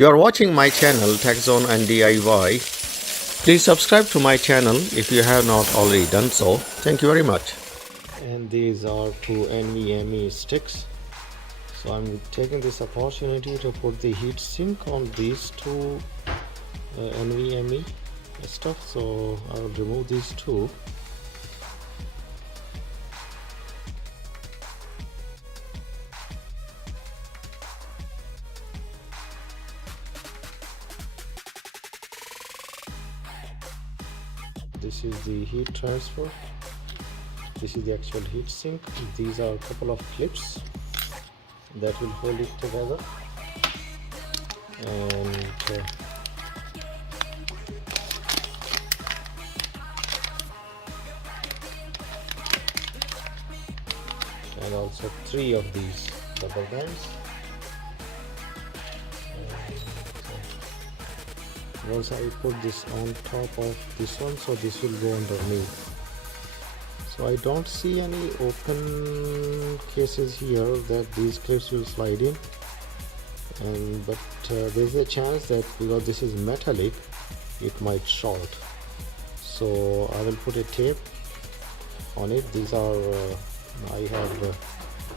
You are watching my channel TechZone and DIY. Please subscribe to my channel if you have not already done so. Thank you very much. And these are two NVMe sticks. So I'm taking this opportunity to put the heat sink on these two NVMe stuff. So I will remove these two. This is the heat transfer. This is the actual heat sink. These are a couple of clips that will hold it together, and also three of these rubber bands. Once I put this on top of this one, so this will go underneath. So I don't see any open cases here that these clips will slide in, but there's a chance that because this is metallic, it might short. So I will put a tape on it. These are I have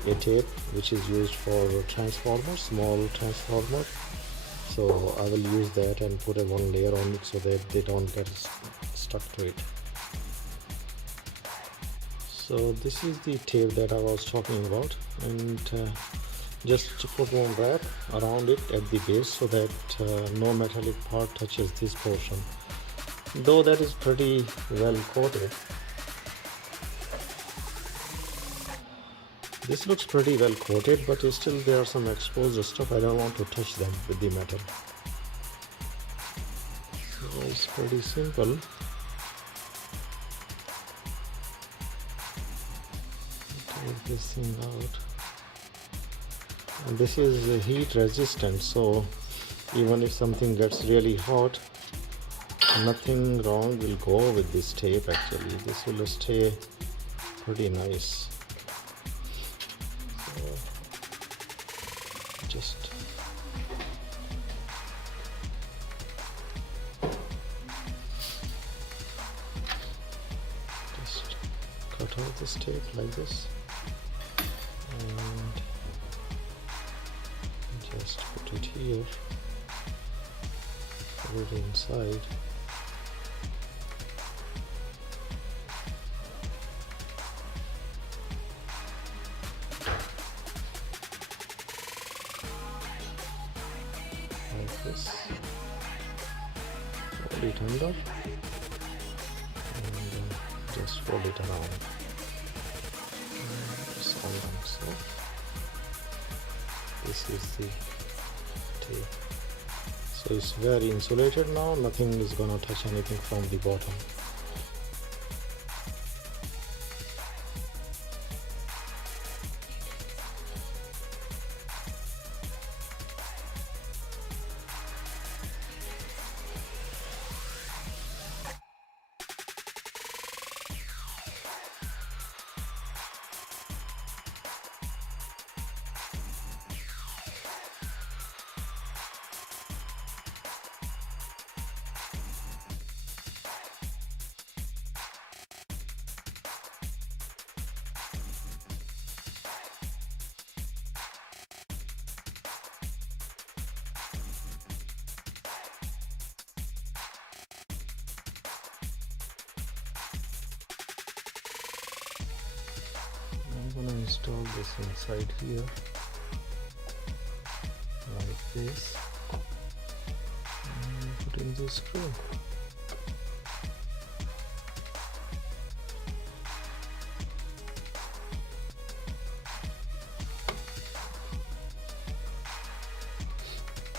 a tape which is used for transformer, small transformer. So I will use that and put a one layer on it so that they don't get stuck to it. So this is the tape that I was talking about, and just to put one wrap around it at the base so that no metallic part touches this portion, though that is pretty well coated. This looks pretty well coated, but still there are some exposed stuff. I don't want to touch them with the metal. So it's pretty simple. Take this thing out. And this is heat resistant, so even if something gets really hot, nothing wrong will go with this tape. Actually, this will stay pretty nice. Just cut out this tape like this and just put it here, put it inside. Like this, fold it under and just fold it around. Just like so. This is the tape. So it's very insulated now, nothing is gonna touch anything from the bottom. I'm gonna install this inside here like this and put in this screw.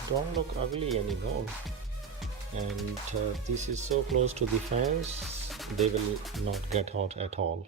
Don't look ugly anymore, and this is so close to the fans, they will not get hot at all.